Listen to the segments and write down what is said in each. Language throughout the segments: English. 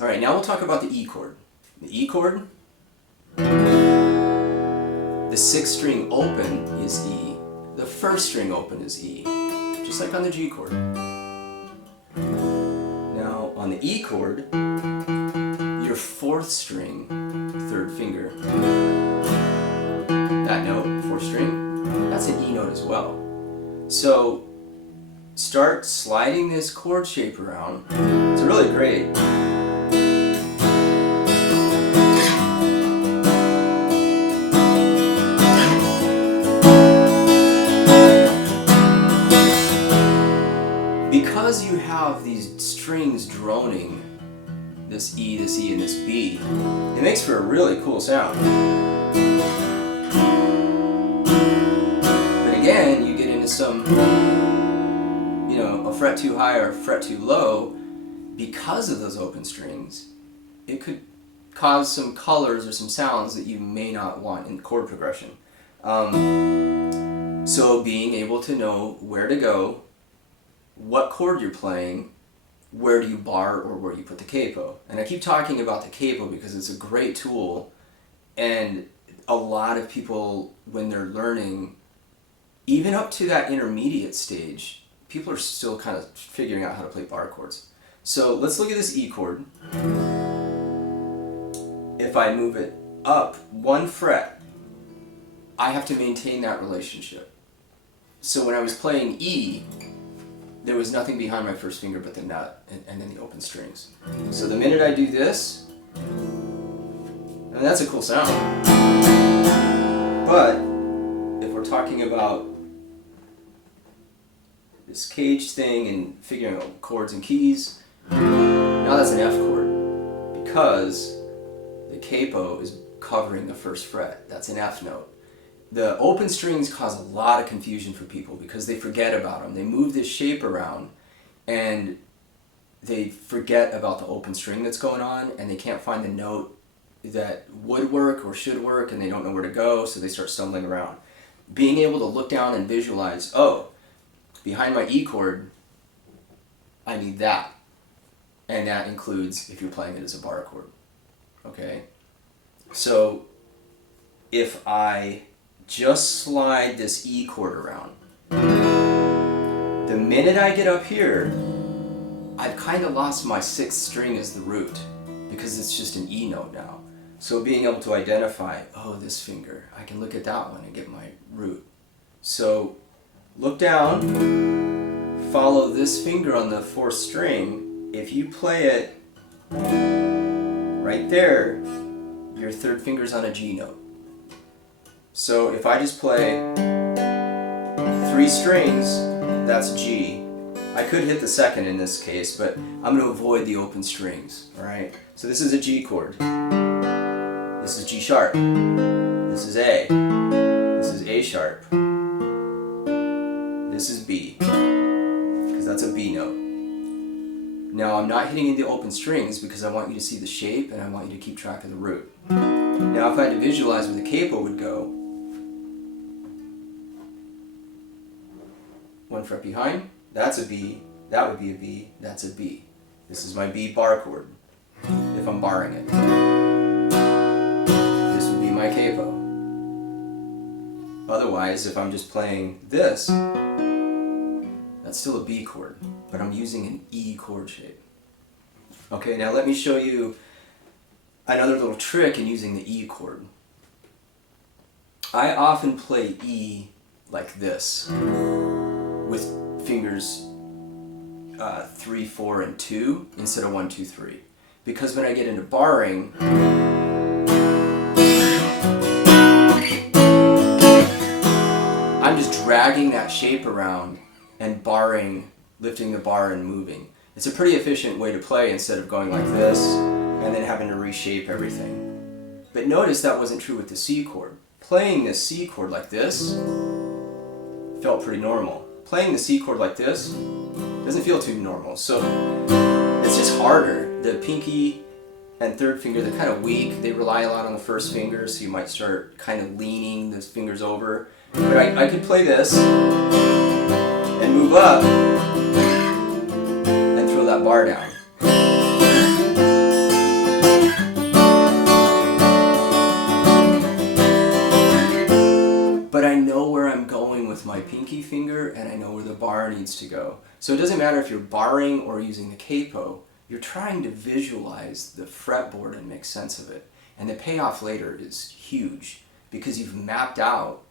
All right, now we'll talk about the E chord. The E chord, the 6th string open is E. The 1st string open is E, just like on the G chord. Now on the E chord, your 4th string, 3rd finger, that note, 4th string, that's an E note as well. So start sliding this chord shape around. It's really great. Because you have these strings droning, this E, and this B, it makes for a really cool sound. But again, you get into some, a fret too high or a fret too low. Because of those open strings, it could cause some colors or some sounds that you may not want in the chord progression. So being able to know where to go, what chord you're playing, where do you bar or where do you put the capo. And I keep talking about the capo because it's a great tool, and a lot of people, when they're learning, even up to that intermediate stage, people are still kind of figuring out how to play bar chords. So let's look at this E chord. If I move it up 1 fret, I have to maintain that relationship. So when I was playing E, there was nothing behind my 1st finger but the nut and then the open strings. So the minute I do this, and that's a cool sound. But if we're talking about this CAGED thing and figuring out chords and keys, now that's an F chord because the capo is covering the 1st fret. That's an F note. The open strings cause a lot of confusion for people because they forget about them. They move this shape around and they forget about the open string that's going on, and they can't find the note that would work or should work, and they don't know where to go, so they start stumbling around. Being able to look down and visualize, oh, behind my E chord, I need that. And that includes if you're playing it as a bar chord. Okay? So if I just slide this E chord around, the minute I get up here, I've kind of lost my 6th string as the root because it's just an E note now. So being able to identify, oh, this finger, I can look at that one and get my root. So look down, follow this finger on the 4th string. If you play it right there, your 3rd finger's on a G note. So if I just play 3 strings, that's G. I could hit the 2nd in this case, but I'm going to avoid the open strings. Alright? So this is a G chord. This is G sharp. This is A. This is A sharp. This is B, because that's a B note. Now I'm not hitting the open strings because I want you to see the shape and I want you to keep track of the root. Now if I had to visualize where the capo would go, 1 fret behind, that's a B, that would be a B, that's a B. This is my B bar chord, if I'm barring it. This would be my capo. Otherwise, if I'm just playing this, that's still a B chord, but I'm using an E chord shape. Okay, now let me show you another little trick in using the E chord. I often play E like this, with fingers 3, 4, and 2 instead of 1, 2, 3. Because when I get into barring, I'm just dragging that shape around and barring, lifting the bar and moving. It's a pretty efficient way to play instead of going like this and then having to reshape everything. But notice that wasn't true with the C chord. Playing the C chord like this felt pretty normal. Playing the C chord like this doesn't feel too normal. So it's just harder. The pinky and 3rd finger, they're kind of weak. They rely a lot on the 1st finger, so you might start kind of leaning those fingers over. But I could play this and move up and throw that bar down. bar needs to go. So it doesn't matter if you're barring or using the capo, you're trying to visualize the fretboard and make sense of it. And the payoff later is huge because you've mapped out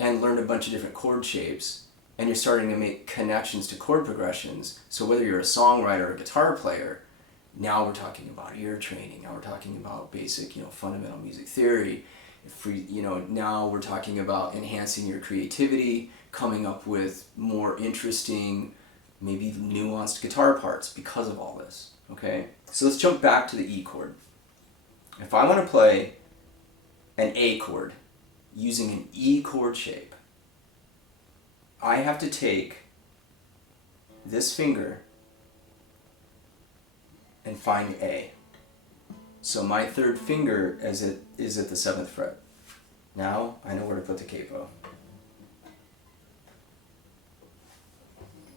and learned a bunch of different chord shapes, and you're starting to make connections to chord progressions. So whether you're a songwriter or a guitar player, now we're talking about ear training. Now we're talking about basic, fundamental music theory. Now we're talking about enhancing your creativity, coming up with more interesting, maybe nuanced guitar parts because of all this. Okay, so let's jump back to the E chord. If I want to play an A chord using an E chord shape, I have to take this finger and find A. So my third finger is at the 7th fret. Now I know where to put the capo.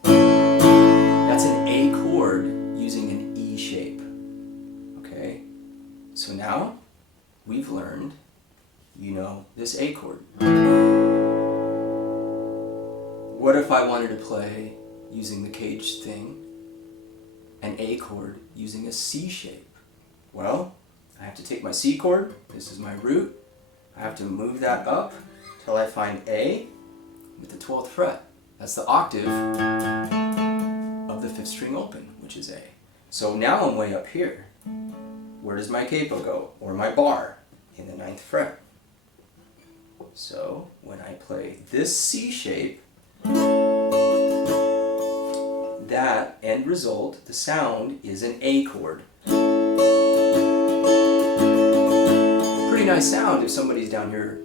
That's an A chord using an E shape. Okay? So now we've learned, this A chord. What if I wanted to play, using the CAGED thing, an A chord using a C shape? Well, I have to take my C chord, this is my root, I have to move that up till I find A with the 12th fret. That's the octave of the 5th string open, which is A. So now I'm way up here. Where does my capo go? Or my bar? In the 9th fret. So when I play this C shape, that end result, the sound, is an A chord. Pretty nice sound if somebody's down here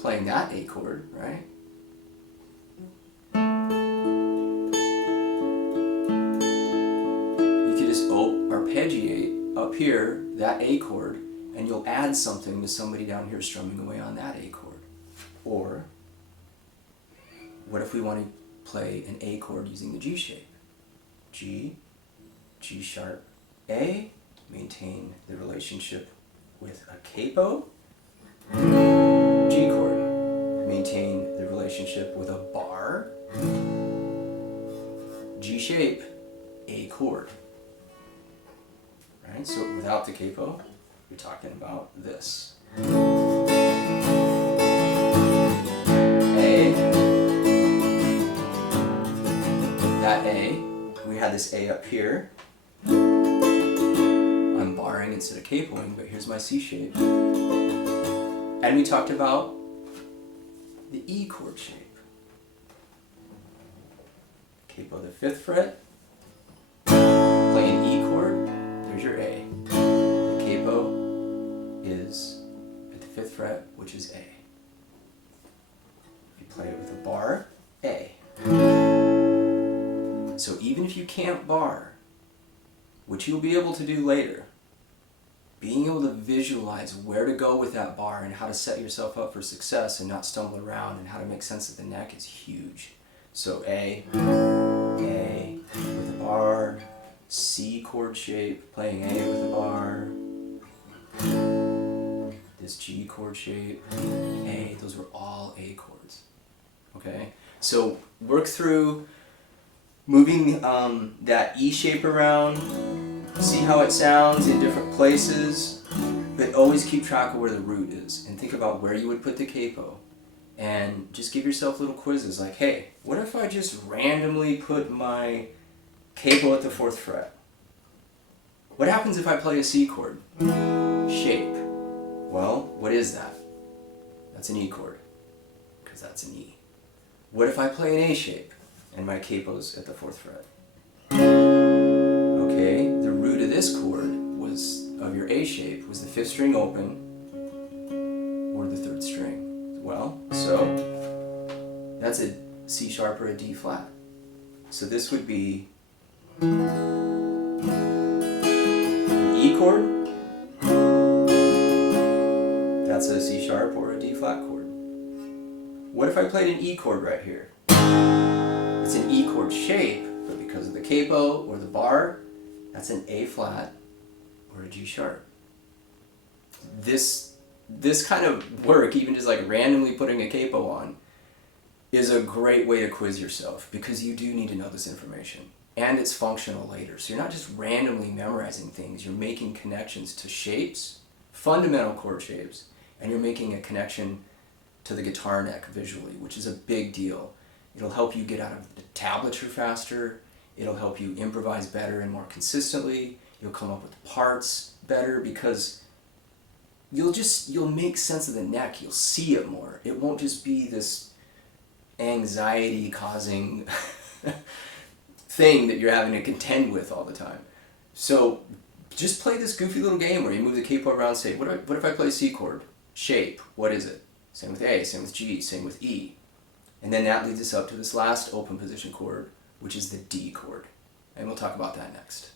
playing that A chord, right? You could just arpeggiate up here that A chord, and you'll add something to somebody down here strumming away on that A chord. Or what if we want to play an A chord using the G shape? G, G sharp, A, maintain the relationship with a capo. G chord, maintain the relationship with a bar. G shape, A chord. Right? So without the capo, you're talking about this. A, that A, we had this A up here. I'm barring instead of capoing, but here's my C shape. And we talked about the E chord shape. Capo the 5th fret, play an E chord, there's your A. The capo is at the 5th fret, which is A. If you play it with a bar, A. So even if you can't bar, which you'll be able to do later, being able to visualize where to go with that bar and how to set yourself up for success and not stumble around and how to make sense of the neck is huge. So A with a bar, C chord shape, playing A with a bar, this G chord shape, A, those were all A chords. Okay? So work through moving that E shape around, see how it sounds in different places, but always keep track of where the root is and think about where you would put the capo. And just give yourself little quizzes like, hey, what if I just randomly put my capo at the 4th fret? What happens if I play a C chord shape? Well, what is that? That's an E chord, because that's an E. What if I play an A shape and my capo's at the 4th fret? Okay, the root of this chord of your A shape was the 5th string open or the 3rd string. Well, so that's a C sharp or a D flat. So this would be an E chord. That's a C sharp or a D flat chord. What if I played an E chord right here? It's an E chord shape, but because of the capo or the bar, that's an A flat or a G sharp. This kind of work, even just like randomly putting a capo on, is a great way to quiz yourself because you do need to know this information. And it's functional later. So you're not just randomly memorizing things, you're making connections to shapes, fundamental chord shapes, and you're making a connection to the guitar neck visually, which is a big deal. It'll help you get out of the tablature faster, it'll help you improvise better and more consistently, you'll come up with parts better because you'll make sense of the neck, you'll see it more. It won't just be this anxiety causing thing that you're having to contend with all the time. So just play this goofy little game where you move the capo around, say, what if I play C chord? Shape, what is it? Same with A, same with G, same with E. And then that leads us up to this last open position chord, which is the D chord. And we'll talk about that next.